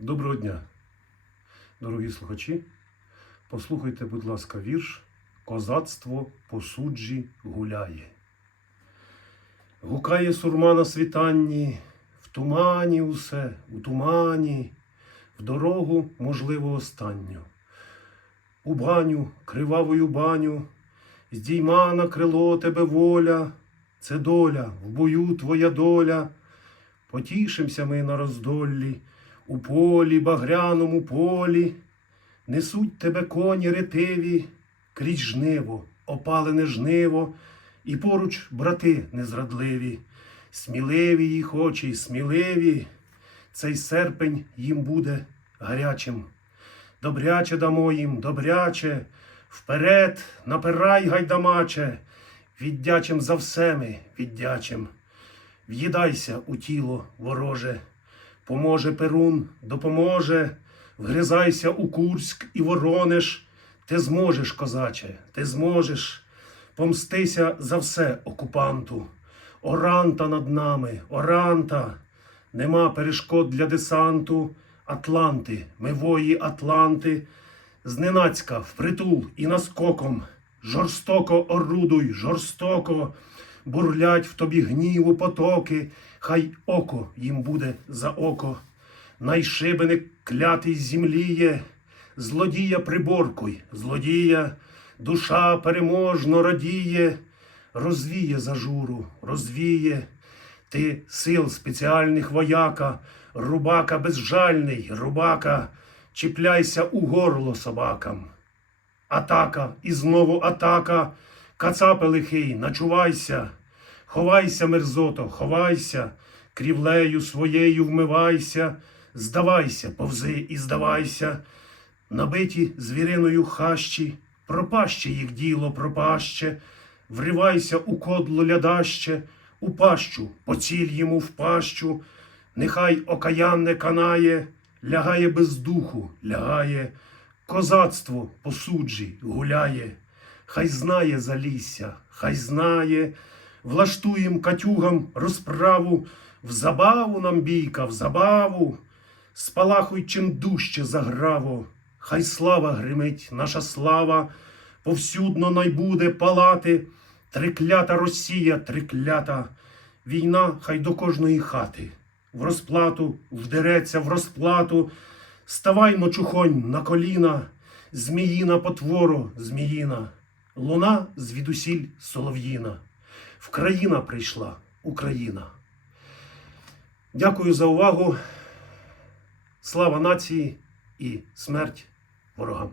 Доброго дня, дорогі слухачі. Послухайте, будь ласка, вірш Козацтво по суджі гуляє. Гукає сурма на світанні, в тумані усе, у тумані, в дорогу, можливо, останню. У баню, кривавою баню, здійма на крило тебе воля, це доля, в бою твоя доля. Потішимся ми на роздоллі, у полі, багряному полі, несуть тебе коні ретиві, крізь жниво, опалене жниво, і поруч брати незрадливі, сміливі їх очі, сміливі, цей серпень їм буде гарячим. Добряче дамо їм, добряче, вперед, напирай, гайдамаче, віддячим за все ми, віддячим. В'їдайся у тіло вороже, поможе Перун, допоможе, вгризайся у Курськ і Воронеж. Ти зможеш, козаче, ти зможеш. Помстися за все окупанту. Оранта над нами, оранта. Нема перешкод для десанту. Атланти, ми вої Атланти. Зненацька, впритул і наскоком. Жорстоко орудуй, жорстоко. Бурлять в тобі гніву потоки, хай око їм буде за око. Найшибеник клятий земліє, злодія приборкуй, злодія, душа переможно радіє, розвіє зажуру, розвіє. Ти сил спеціальних вояка, рубака безжальний, рубака, чіпляйся у горло собакам. Атака і знову атака. Кацапе лихий, начувайся, ховайся, мерзото, ховайся, крівлею своєю вмивайся, здавайся, повзи і здавайся, набиті звіриною хащі, пропаще їх діло пропаще, вривайся у кодло лядаще, у пащу, поціль йому в пащу, нехай окаянне канає, лягає без духу, лягає, козацтво по суджі гуляє. Хай знає залісся, хай знає, влаштуєм катюгам розправу, в забаву нам бійка, в забаву, спалахуй чим дужче заграво, хай слава гримить, наша слава, повсюдно найбуде палати, триклята Росія, триклята, війна хай до кожної хати, в розплату вдереться в розплату, ставай, мочухонь, на коліна, зміїна потворо, зміїна. Луна звідусіль солов'їна. Вкраїна прийшла Україна. Дякую за увагу. Слава нації і смерть ворогам.